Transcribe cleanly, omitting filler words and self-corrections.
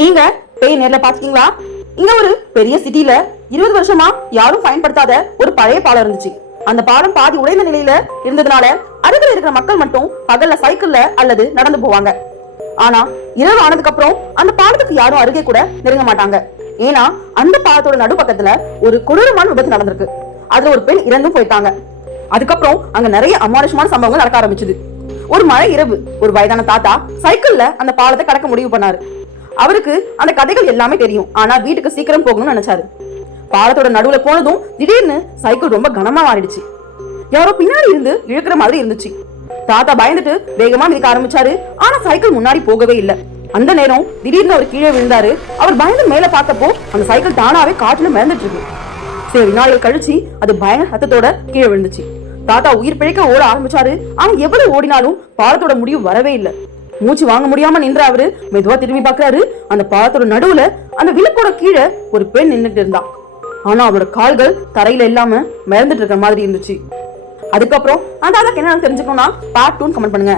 நீங்க பேய் நேர்ல பாத்துக்கீங்களா? இங்க ஒரு பெரிய சிட்டில 20 வருஷமா யாரும் பயன்படுத்தாத ஒரு பழைய பாலம் இருந்துச்சு. அந்த பாலம் பாதி உடைந்த நிலையில இருந்ததுனால அருகில் இருக்கிற மக்கள் மட்டும் பகல்ல சைக்கிள்ல அல்லது நடந்து போவாங்க. ஆனா இரவு ஆனதுக்கு அப்புறம் அந்த பாலத்துக்கு யாரும் அருகே கூட நெருங்க மாட்டாங்க. ஏன்னா அந்த பாலத்தோட நடுப்பக்கத்துல ஒரு கொடூரமான விபத்து நடந்திருக்கு. அதுல ஒரு பெண் இறந்தும் போயிட்டாங்க. அதுக்கப்புறம் அங்க நிறைய அமானுஷமான சம்பவங்கள் நடக்க ஆரம்பிச்சது. ஒரு மழை இரவு ஒரு வயதான தாத்தா சைக்கிள்ல அந்த பாலத்தை கடக்க முடிவு பண்ணாரு. அவருக்கு அந்த கதைகள் எல்லாமே தெரியும். ஆனா வீட்டுக்கு சீக்கிரம் போகணும்னு நினைச்சாரு. பாலத்தோட நடுவுல போனதும் திடீர்னு சைக்கிள் ரொம்ப கனமா மாறிடுச்சு. யாரோ பின்னாடி இருந்து இழுக்கிற மாதிரி இருந்துச்சு. தாத்தா பயந்துட்டு வேகமா மிதிக்க ஆரம்பிச்சாரு. ஆனா சைக்கிள் முன்னாடி போகவே இல்லை. அந்த நேரம் திடீர்னு அவர் கீழே விழுந்தாரு. அவர் பயந்து மேல பார்த்தப்போ அந்த சைக்கிள் தானாவே காற்றுல மிதந்துட்டு இருக்கு. சில வினாடிகள் கழிச்சு அது பயங்கர சத்தத்தோட கீழே விழுந்துச்சு. தாத்தா உயிர் பிழைக்க ஓட ஆரம்பிச்சாரு. ஆனா எவ்வளவு ஓடினாலும் பாலத்தோட முடிவு வரவே இல்லை. மூச்சு வாங்க முடியாம நின்ற அவரு மெதுவா திரும்பி பாக்குறாரு. அந்த பாலத்தோட நடுவுல அந்த விளக்கோட கீழே ஒரு பெண் நின்னுட்டு இருந்தா. ஆனா அவரோட கால்கள் தரையில இல்லாம மிதந்துட்டு இருக்கிற மாதிரி இருந்துச்சு. அதுக்கப்புறம் அந்த என்ன தெரிஞ்சுக்கணும்னா பார்ட் 2 கமெண்ட் பண்ணுங்க.